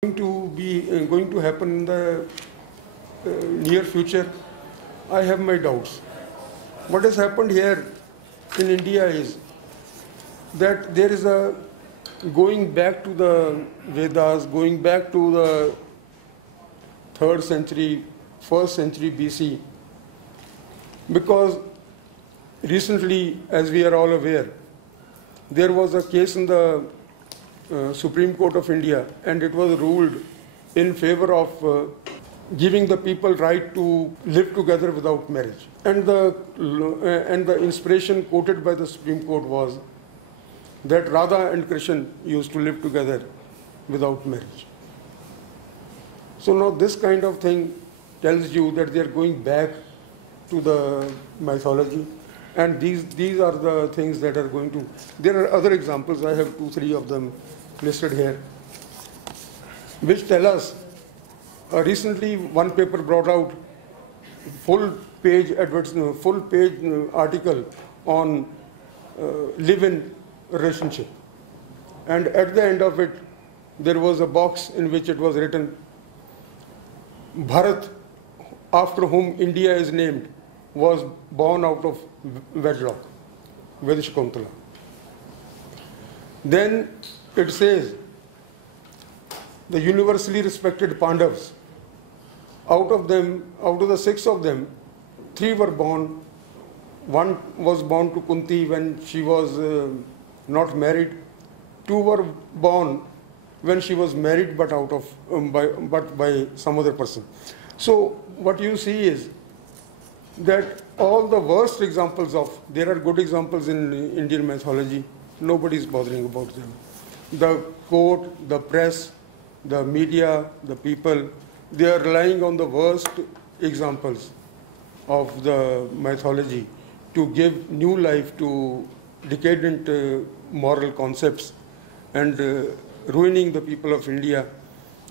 Going to happen in the near future, I have my doubts. What has happened here in India is that there is a going back to the Vedas, going back to the 3rd century, 1st century BC, because recently, as we are all aware, there was a case in the Supreme Court of India, and it was ruled in favor of giving the people right to live together without marriage. And the inspiration quoted by the Supreme Court was that Radha and Krishna used to live together without marriage. So now this kind of thing tells you that they are going back to the mythology, and these are the things that are going to. There are other examples. I have 2-3 of them listed here, which tell us. Recently, one paper brought out full-page article on live-in relationship, and at the end of it, there was a box in which it was written, Bharat, after whom India is named, was born out of wedlock with Shakuntala. Then it says, the universally respected Pandavas, out of the 6 of them, 3 were born. 1 was born to Kunti when she was not married. 2 were born when she was married, but by some other person. So what you see is that all the worst examples of, there are good examples in Indian mythology, nobody is bothering about them. The court, the press, the media, the people, they are relying on the worst examples of the mythology to give new life to decadent moral concepts and ruining the people of India,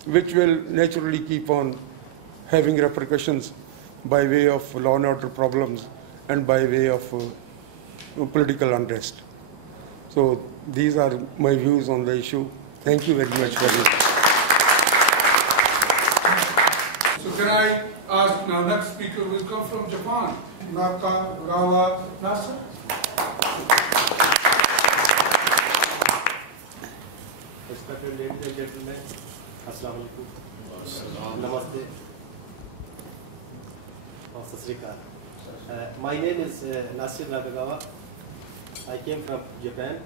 which will naturally keep on having repercussions by way of law and order problems and by way of political unrest. So these are my views on the issue. Thank you very much for this. So can I ask now, next speaker will come from Japan, Nakagawa Nasa. Respected ladies and gentlemen, Assalamu alaikum. Namaste. My name is Nasir Nakagawa. I came from Japan.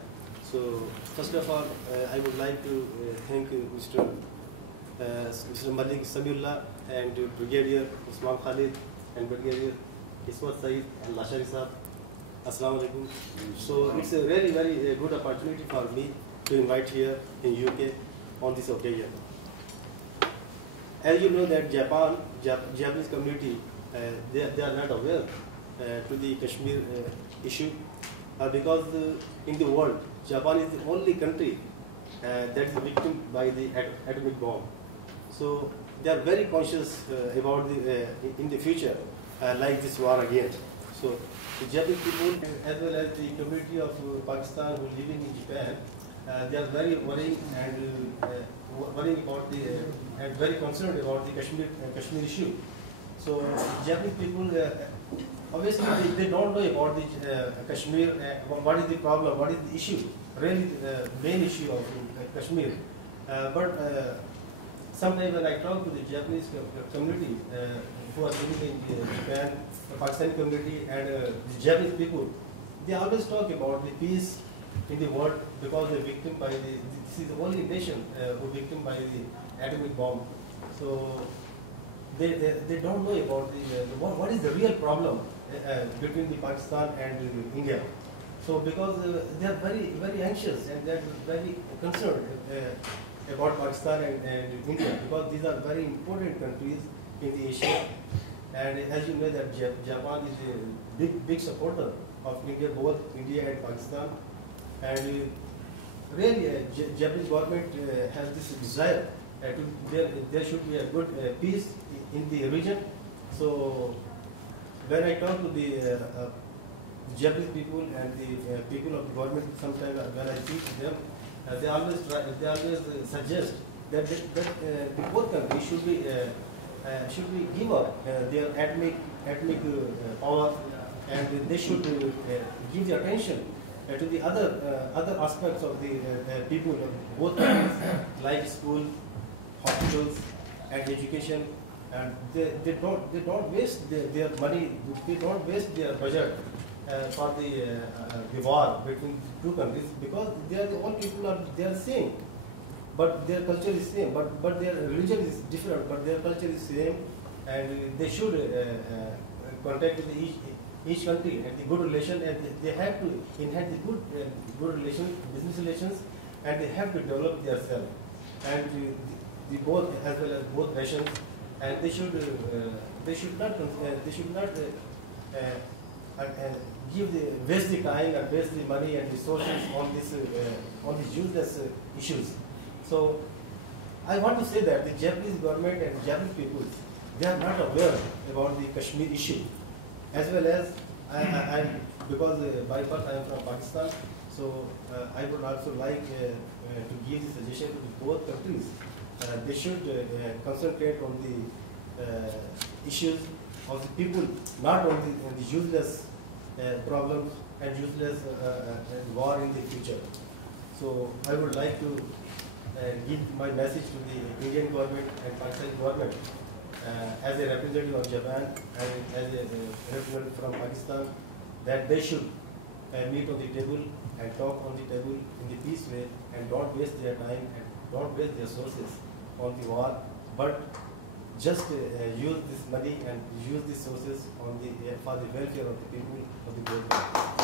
So first of all, I would like to thank Mr. Malik Samiullah and Brigadier Usman Khalid and Brigadier Ismat Saeed and Lashari Saab. Assalamu alaikum. So it's a really very good opportunity for me to invite here in UK on this occasion. As you know that Japanese community, they are not aware to the Kashmir issue because in the world, Japan is the only country that is victim by the atomic bomb. So they are very conscious about in the future, like this war again. So the Japanese people, as well as the community of Pakistan who are living in Japan, they are very worrying and worrying about and very concerned about the Kashmir issue. So Japanese people, obviously they don't know about the Kashmir, what is the problem, what is the issue, really the main issue of Kashmir. But sometimes when I talk to the Japanese community who are living in Japan, the Pakistani community and the Japanese people, they always talk about the peace in the world because they're victim by this is the only nation who is victim by the atomic bomb. So they don't know about what is the real problem between the Pakistan and India. So because they are very anxious and they are very concerned about Pakistan and India because these are very important countries in the Asia. And as you know that Japan is a big supporter of India, both India and Pakistan. And really, Japanese government has this desire there should be a good peace in the region. So when I talk to the Japanese people and the people of the government, sometimes when I speak to them, they always suggest that the both countries should be give up their ethnic power, and they should give their attention to the other aspects of the people of both countries, like school, hospitals, and education. And they don't waste their money, they don't waste their budget for the war between two countries, because all people they are same, but their culture is same, but their religion is different, but their culture is same, and they should contact with each country and the good relation, and they have to enhance the good relation, business relations, and they have to develop themselves, and the both as well as both nations, and they should not waste the time and waste the money and resources on these useless issues. So I want to say that the Japanese government and Japanese people, they are not aware about the Kashmir issue, as well as because by birth I am from Pakistan, so I would also like to give the suggestion to both countries. They should concentrate on the issues of the people, not on the useless problems and useless war in the future. So I would like to give my message to the Indian government and Pakistani government as a representative of Japan and as a representative from Pakistan, that they should meet on the table and talk on the table in the peace way, and don't waste their time and don't waste their sources on the war, but just use this money and use these sources on the for the welfare of the people of the world.